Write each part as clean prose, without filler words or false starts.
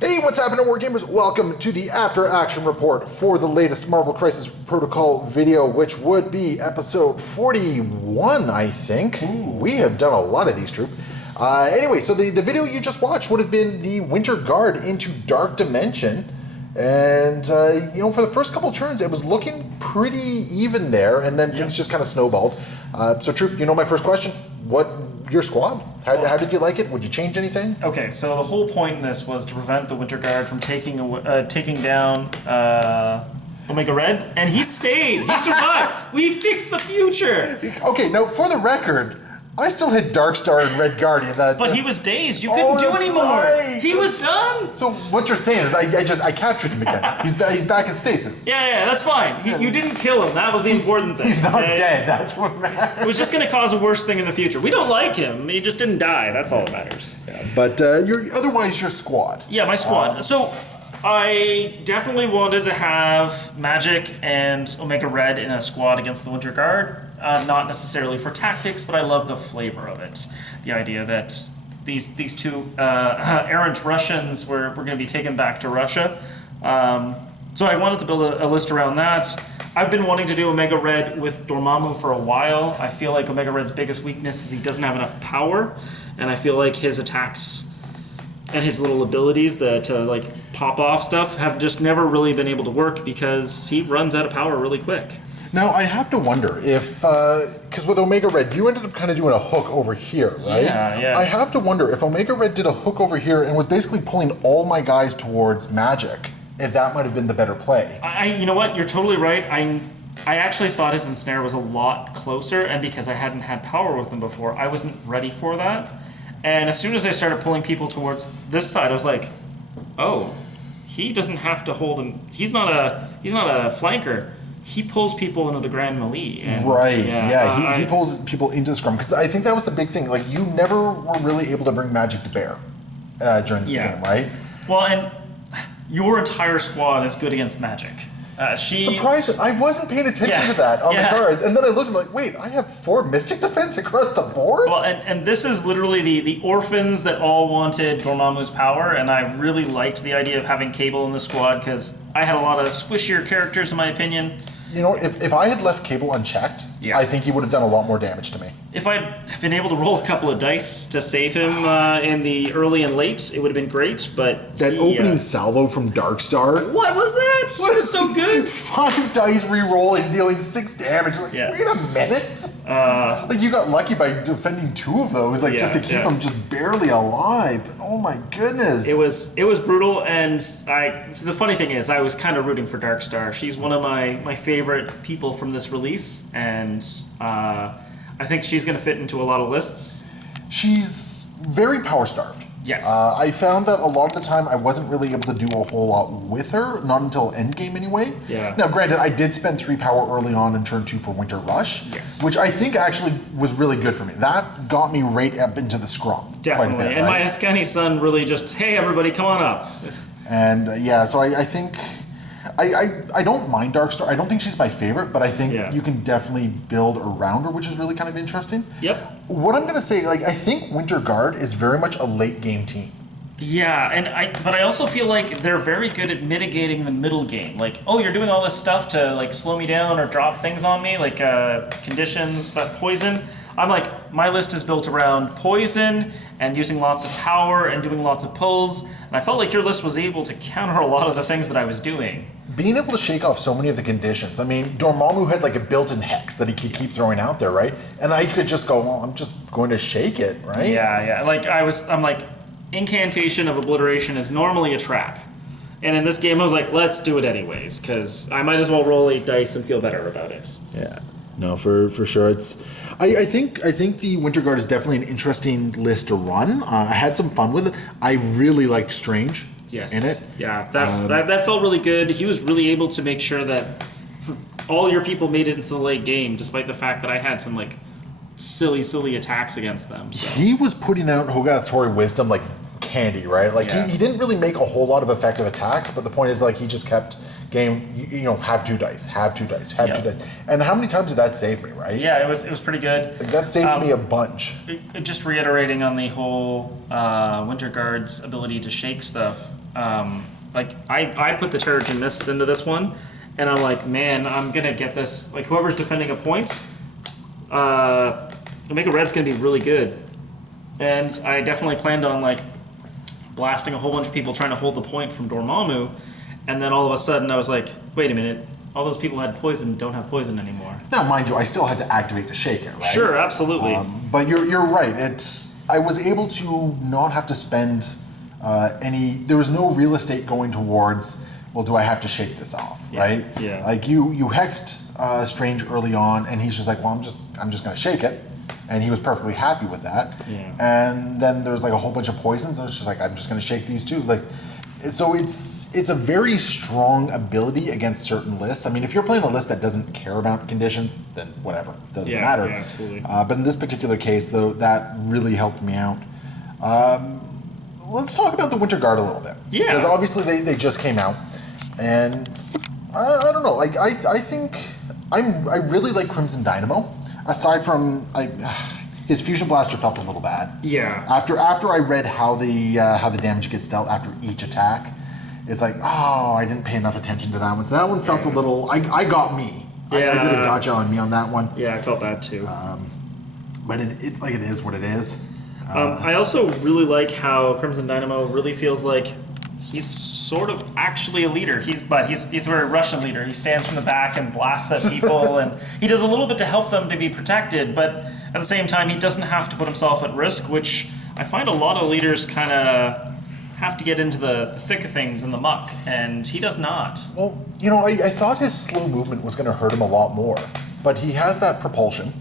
Hey, what's happening, Wargamers? Welcome to the After Action Report for the latest Marvel Crisis Protocol video, which would be episode 41, I think. Ooh. We have done a lot of these, Troop. Anyway, so the video you just watched would have been the Winter Guard into Dark Dimension. And, for the first couple turns, it was looking pretty even there, and then things just kind of snowballed. So, Troop, my first question. Your squad? How did you like it? Would you change anything? Okay, so the whole point in this was to prevent the Winter Guard from taking down Omega Red, and he stayed. He survived. We fixed the future. Okay, now for the record, I still hit Darkstar and Red Guardian. But he was dazed. You couldn't do anymore. Right. He was done. So what you're saying is I captured him again. He's back in stasis. Yeah, that's fine. You didn't kill him. That was the important thing. He's not dead. That's what matters. It was just going to cause a worse thing in the future. We don't like him. He just didn't die. That's all that matters. Yeah, but otherwise your squad. Yeah, my squad. So I definitely wanted to have Magic and Omega Red in a squad against the Winter Guard. Not necessarily for tactics, but I love the flavor of it. The idea that these two errant Russians were going to be taken back to Russia. So I wanted to build a list around that. I've been wanting to do Omega Red with Dormammu for a while. I feel like Omega Red's biggest weakness is he doesn't have enough power, and I feel like his attacks and his little abilities to pop off stuff have just never really been able to work because he runs out of power really quick. Now, I have to wonder if, because with Omega Red, you ended up kind of doing a hook over here, right? Yeah. I have to wonder if Omega Red did a hook over here and was basically pulling all my guys towards Magic, if that might have been the better play. You know what? You're totally right. I actually thought his ensnare was a lot closer, and because I hadn't had power with him before, I wasn't ready for that. And as soon as I started pulling people towards this side, I was like, oh, he doesn't have to hold him. He's not a flanker. He pulls people into the Grand Melee. Right, he pulls people into the scrum. Because I think that was the big thing. Like, you never were really able to bring Magic to bear during this game, right? Well, and your entire squad is good against Magic. Surprising. I wasn't paying attention to that on the cards. And then I looked and I'm like, wait, I have 4 Mystic Defense across the board? Well, and this is literally the orphans that all wanted Dormammu's power, and I really liked the idea of having Cable in the squad because I had a lot of squishier characters in my opinion. If I had left Cable unchecked, I think he would have done a lot more damage to me. If I'd been able to roll a couple of dice to save him in the early and late, it would have been great, but... That opening salvo from Darkstar... What was that? What was so good? 5 dice re-roll and dealing 6 damage. Wait a minute? You got lucky by defending 2 of those, just to keep them just barely alive. Oh my goodness. It was brutal, and the funny thing is, I was kind of rooting for Darkstar. She's one of my favorite people from this release, and I think she's going to fit into a lot of lists. She's very power-starved. Yes. I found that a lot of the time I wasn't really able to do a whole lot with her, not until endgame anyway. Yeah. Now, granted, I did spend 3 power early on in turn 2 for Winter Rush, which I think actually was really good for me. That got me right up into the scrum. Definitely. Quite a bit, and my Askani son really just, hey, everybody, come on up. And so I think... I don't mind Darkstar. I don't think she's my favorite, but I think you can definitely build around her, which is really kind of interesting. Yep. What I'm going to say, I think Winter Guard is very much a late game team. Yeah, but I also feel like they're very good at mitigating the middle game. Like, oh, you're doing all this stuff to slow me down or drop things on me, like conditions, but poison. I'm like, my list is built around poison and using lots of power and doing lots of pulls. And I felt like your list was able to counter a lot of the things that I was doing. Being able to shake off so many of the conditions. I mean, Dormammu had a built-in hex that he could keep throwing out there, right? And I could just go, well, I'm just going to shake it, right? Yeah. I'm like, Incantation of Obliteration is normally a trap. And in this game, I was like, let's do it anyways, because I might as well roll 8 dice and feel better about it. Yeah. No, for sure. I think the Winter Guard is definitely an interesting list to run. I had some fun with it. I really liked Strange in it. Yeah, that felt really good. He was really able to make sure that all your people made it into the late game, despite the fact that I had some silly attacks against them. So. He was putting out Hogat's Hoary Wisdom like candy, right? He didn't really make a whole lot of effective attacks, but the point is he just kept game, have 2 dice, have 2 dice, have 2 dice. And how many times did that save me, right? Yeah, it was pretty good. That saved me a bunch. Just reiterating on the whole Winter Guard's ability to shake stuff, Like I put the Terrigen Mists into this one, and I'm like, man, I'm gonna get this. Like whoever's defending a point, Omega Red's gonna be really good. And I definitely planned on like blasting a whole bunch of people trying to hold the point from Dormammu, and then all of a sudden I was like, wait a minute, all those people had poison don't have poison anymore. Now, mind you, I still had to activate to shake it, right? Sure, absolutely. But you're right. I was able to not have to spend any. There was no real estate going towards. Well, do I have to shake this off, right? Yeah. Like you hexed Strange early on, and he's just like, well, I'm just gonna shake it, and he was perfectly happy with that. Yeah. And then there's like a whole bunch of poisons, and it's just like, I'm just gonna shake these too, like. So it's a very strong ability against certain lists. I mean, if you're playing a list that doesn't care about conditions, then whatever, doesn't matter. Yeah, absolutely. But in this particular case, though, that really helped me out. Let's talk about the Winter Guard a little bit. Yeah. Because obviously they just came out, and I don't know. Like I think I really like Crimson Dynamo. Aside from his Fusion Blaster felt a little bad. Yeah. After I read how the damage gets dealt after each attack, it's like, oh, I didn't pay enough attention to that one. So that one felt a little. I got me. Yeah. I did a gotcha on me on that one. Yeah, I felt that too. But it is what it is. I also really like how Crimson Dynamo really feels like he's sort of actually a leader. He's a very Russian leader. He stands from the back and blasts at people, and he does a little bit to help them to be protected, but at the same time, he doesn't have to put himself at risk, which I find a lot of leaders kind of have to get into the thick of things in the muck, and he does not. Well, I thought his slow movement was going to hurt him a lot more, but he has that propulsion.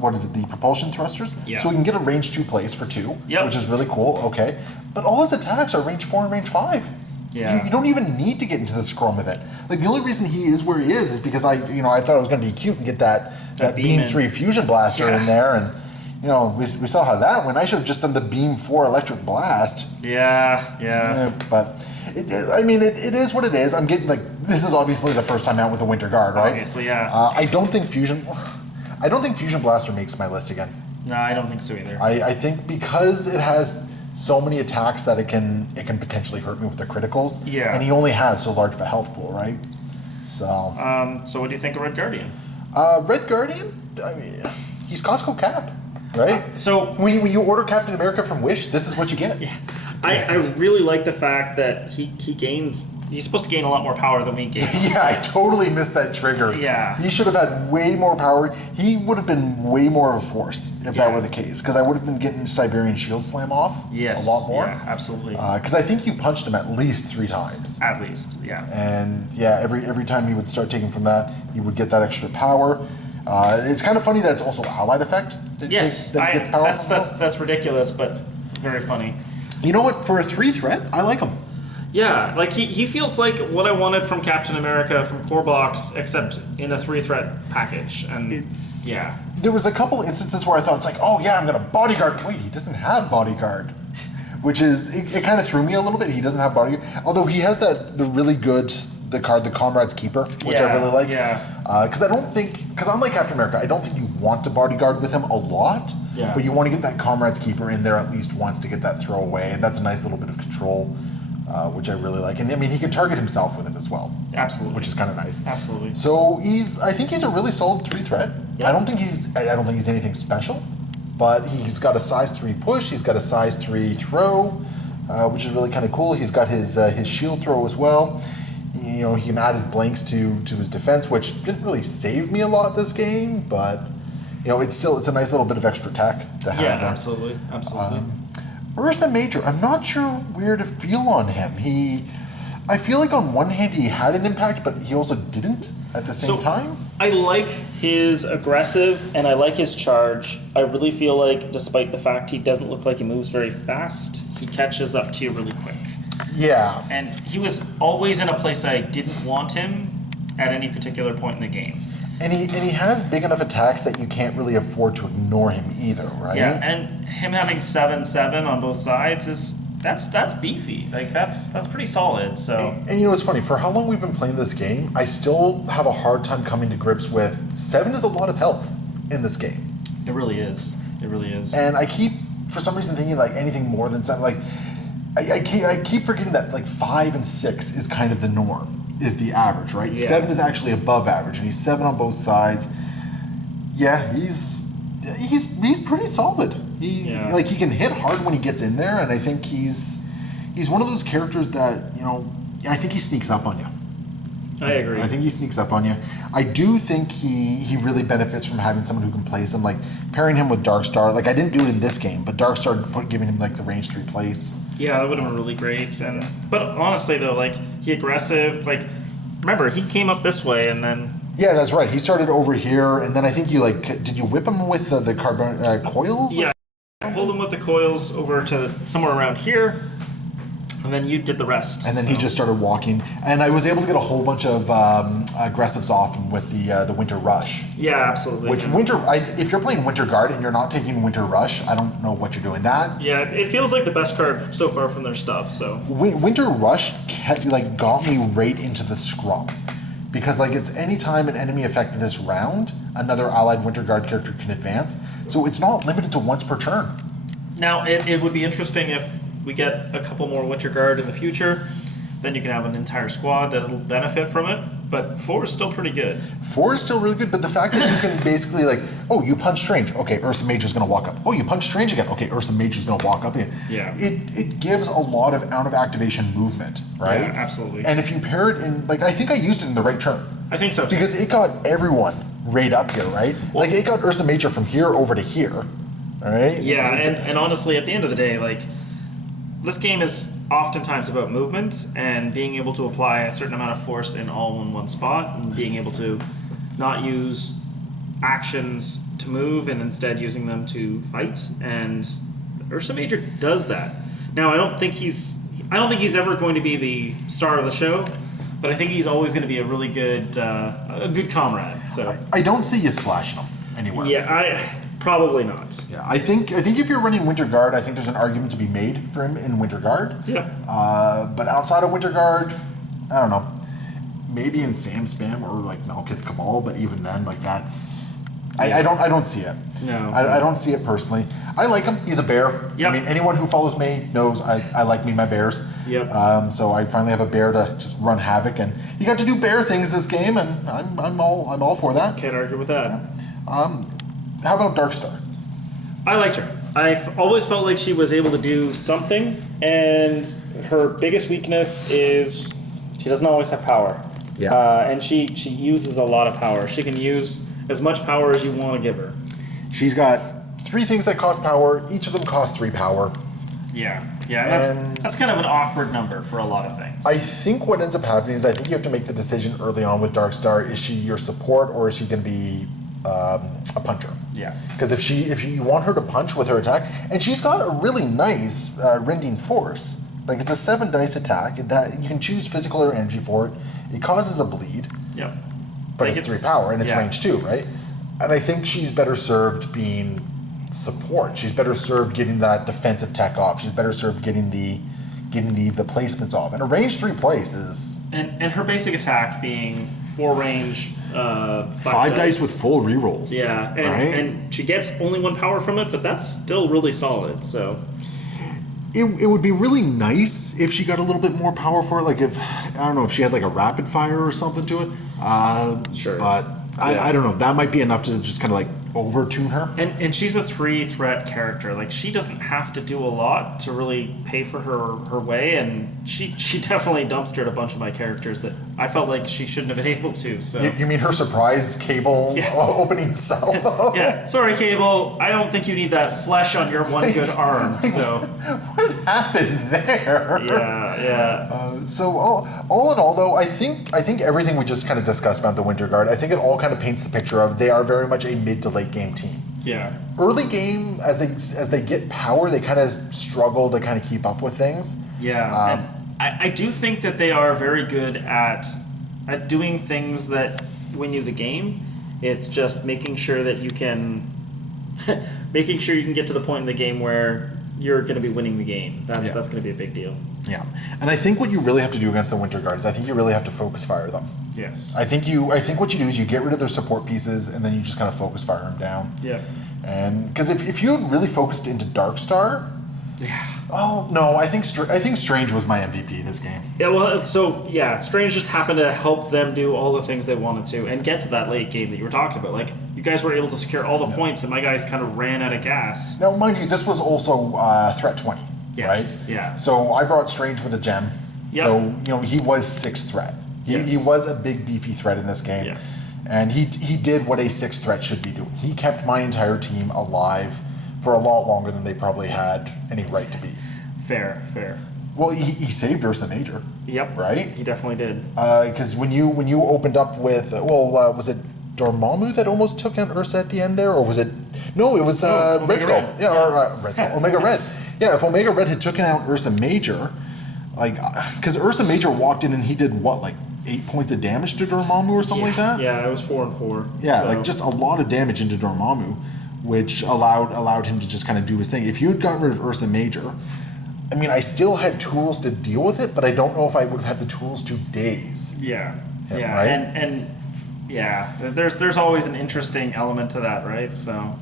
What is it? The propulsion thrusters? Yeah. So he can get a range 2 place for 2, Yep. which is really cool. Okay. But all his attacks are range 4 and range 5. Yeah. You don't even need to get into the scrum of it. Like, the only reason he is where he is because I thought it was going to be cute and get that Beam 3 Fusion Blaster in there, and we saw how that went. I should have just done the Beam 4 Electric Blast. Yeah. But it is what it is. I'm getting this is obviously the first time out with the Winter Guard, right? Obviously, yeah. I don't think Fusion Blaster makes my list again. No, I don't think so either. I think because it has so many attacks that it can potentially hurt me with the criticals. Yeah. And he only has so large of a health pool, right? So. So what do you think of Red Guardian? Red Guardian. I mean, he's Costco Cap, right? So when you order Captain America from Wish, this is what you get. Yeah. I really like the fact that he gains. He's supposed to gain a lot more power than we gain. Yeah, I totally missed that trigger. Yeah. He should have had way more power. He would have been way more of a force if that were the case, because I would have been getting Siberian Shield Slam off a lot more. Yeah, absolutely. Because I think you punched him at least 3 times. At least, yeah. And yeah, every time he would start taking from that, he would get that extra power. It's kind of funny that it's also allied effect. That Yes, that gets power. that's ridiculous, but very funny. You know what? For a 3 threat, I like him. Yeah, like he feels like what I wanted from Captain America from Core Box, except in a 3-threat package. And There was a couple instances where I thought it's like, oh yeah, I'm gonna bodyguard. Wait, he doesn't have bodyguard, which is it kind of threw me a little bit. He doesn't have bodyguard, although he has the really good card, the Comrade's Keeper, which I really like. Yeah. Because unlike Captain America, I don't think you want to bodyguard with him a lot. Yeah. But you want to get that Comrade's Keeper in there at least once to get that throwaway, and that's a nice little bit of control. Which I really like, and I mean he can target himself with it as well. Absolutely, which is kind of nice. Absolutely. So I think he's a really solid 3 threat. Yeah. I don't think he's anything special, but he's got a size 3 push. He's got a size 3 throw, which is really kind of cool. He's got his shield throw as well. He can add his blanks to his defense, which didn't really save me a lot this game, but it's a nice little bit of extra tech to have. Yeah, there. absolutely. Ursa Major, I'm not sure where to feel on him. I feel like on one hand he had an impact, but he also didn't at the same time. I like his aggressive and I like his charge. I really feel like, despite the fact he doesn't look like he moves very fast, he catches up to you really quick. Yeah. And he was always in a place I didn't want him at any particular point in the game. And he has big enough attacks that you can't really afford to ignore him either, right? Yeah, and him having 7/7 on both sides that's beefy. Like that's pretty solid. So and it's funny, for how long we've been playing this game, I still have a hard time coming to grips with 7 is a lot of health in this game. It really is. It really is. And I keep for some reason thinking like anything more than 7, like I keep forgetting that like 5 and 6 is kind of the norm, is the average, right? Yeah. 7 is actually above average, and he's 7 on both sides. Yeah, he's pretty solid. He can hit hard when he gets in there, and I think he's one of those characters that, I think he sneaks up on you. I agree. I think he sneaks up on you. I do think he really benefits from having someone who can place him, like pairing him with Darkstar. Like I didn't do it in this game, but Darkstar giving him like the range 3 place. Yeah, that would have been really great. But honestly though, like he aggressive. Like remember, he came up this way and then. Yeah, that's right. He started over here, and then I think you did you whip him with the carbon coils? Yeah, hold him with the coils over to somewhere around here. And then you did the rest. And then he just started walking. And I was able to get a whole bunch of aggressives off him with the Winter Rush. Yeah, absolutely. Which if you're playing Winter Guard and you're not taking Winter Rush, I don't know what you're doing. Yeah, it feels like the best card so far from their stuff. So Winter Rush got me right into the scrum. Because it's any time an enemy affected this round, another allied Winter Guard character can advance. So it's not limited to once per turn. Now, it would be interesting if we get a couple more Winter Guard in the future, then you can have an entire squad that'll benefit from it. But 4 is still pretty good. 4 is still really good, but the fact that you can basically you punch Strange, okay, Ursa Mage is going to walk up. Oh, you punch Strange again, okay, Ursa Mage is going to walk up again. Yeah. It gives a lot of out of activation movement, right? Yeah, absolutely. And if you pair it in, I think I used it in the right turn. I think so too. Because it got everyone right up here, right? It got Ursa Mage from here over to here, all right? Yeah, and honestly, at the end of the day, this game is oftentimes about movement and being able to apply a certain amount of force in all in one spot and being able to not use actions to move and instead using them to fight. And Ursa Major does that. Now, I don't think he's ever going to be the star of the show, but I think he's always going to be a really good comrade. So I don't see you splashing him anywhere. Yeah, probably not. Yeah, I think if you're running Winter Guard, I think there's an argument to be made for him in Winter Guard. Yeah. But outside of Winter Guard, I don't know. Maybe in Sam Spam or Malkith Cabal, but even then, that's I don't see it. No. I don't see it personally. I like him. He's a bear. Yep. I mean, anyone who follows me knows I like my bears. Yep. So I finally have a bear to just run havoc, and you got to do bear things this game, and I'm all for that. Can't argue with that. How about Darkstar? I liked her. I've always felt like she was able to do something, and her biggest weakness is she doesn't always have power. Yeah. And she uses a lot of power. She can use as much power as you want to give her. She's got 3 things that cost power. Each of them costs 3 power. Yeah. That's kind of an awkward number for a lot of things. I think what ends up happening is I think you have to make the decision early on with Darkstar. Is she your support or is she going to be a puncher? Yeah. Because if you want her to punch with her attack, and she's got a really nice rending force. It's a 7 dice attack. You can choose physical or energy for it. It causes a bleed. Yep. But it's 3 power and it's range 2, right? And I think she's better served being support. She's better served getting that defensive tech off. She's better served getting the placements off. And a range 3 place is and her basic attack being 4 range, 5 dice with full rerolls. Yeah, and she gets only 1 power from it, but that's still really solid. So it would be really nice if she got a little bit more power for it. If she had a rapid fire or something to it. Sure. But I don't know. That might be enough to just kind of over-tune her. And she's a 3-threat character. She doesn't have to do a lot to really pay for her way, and she definitely dumpstered a bunch of my characters that I felt like she shouldn't have been able to. So you mean her surprise Cable opening salvo? Yeah. Sorry, Cable. I don't think you need that flesh on your one good arm. So what happened there? Yeah. So all in all, though, I think everything we just kind of discussed about the Winter Guard, I think it all kind of paints the picture of they are very much a mid to late game team. Yeah. Early game, as they get power, they kind of struggle to kind of keep up with things. Yeah. And I do think that they are very good at doing things that win you the game. It's just making sure that you can get to the point in the game where you're going to be winning the game. That's going to be a big deal. Yeah, and I think what you really have to do against the Winter Guard is I think you really have to focus fire them. Yes. I think what you do is you get rid of their support pieces and then you just kind of focus fire them down. Yeah. And because if you had really focused into Darkstar, Oh no, I think Strange was my MVP this game. Yeah, well, so yeah, Strange just happened to help them do all the things they wanted to and get to that late game that you were talking about. Like, you guys were able to secure all the points, and my guys kind of ran out of gas. Now, mind you, this was also threat 20, Yes, right? yeah. So I brought Strange with a gem. Yep. So, he was 6th threat. Yes. He was a big, beefy threat in this game. Yes. And he did what a 6th threat should be doing. He kept my entire team alive for a lot longer than they probably had any right to be. Fair. Well, he saved Ursa Major. Yep. Right? He definitely did. Because when you opened up with, was it Dormammu that almost took out Ursa at the end there? Or was it... No, it was Red Skull. Red. Yeah, or Red Skull. Omega Red. Yeah, if Omega Red had taken out Ursa Major, because Ursa Major walked in and he did what, 8 points of damage to Dormammu or something like that? Yeah, it was 4 and 4. Yeah, so. just a lot of damage into Dormammu, which allowed him to just kind of do his thing. If you had gotten rid of Ursa Major, I mean, I still had tools to deal with it, but I don't know if I would have had the tools to daze. Yeah, Right? and yeah, there's always an interesting element to that, right? So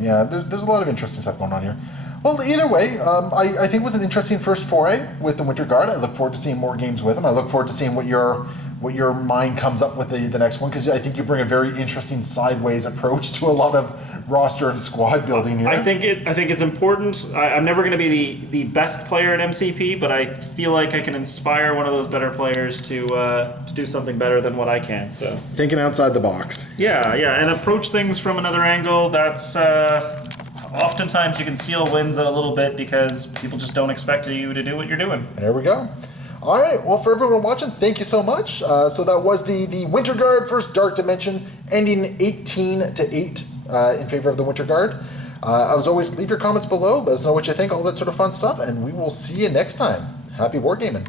yeah, there's a lot of interesting stuff going on here. Well, either way, I think it was an interesting first foray with the Winter Guard. I look forward to seeing more games with them. I look forward to seeing what your mind comes up with the next one, because I think you bring a very interesting sideways approach to a lot of roster and squad building here. I think it's important. I'm never going to be the best player at MCP, but I feel like I can inspire one of those better players to do something better than what I can. So thinking outside the box. Yeah, and approach things from another angle. That's oftentimes you can seal wins a little bit because people just don't expect you to do what you're doing. There we go. All right, well, for everyone watching, thank you so much. So that was the Winter Guard versus Dark Dimension, ending 18-8 in favor of the Winter Guard. As always, leave your comments below. Let us know what you think, all that sort of fun stuff, and we will see you next time. Happy wargaming.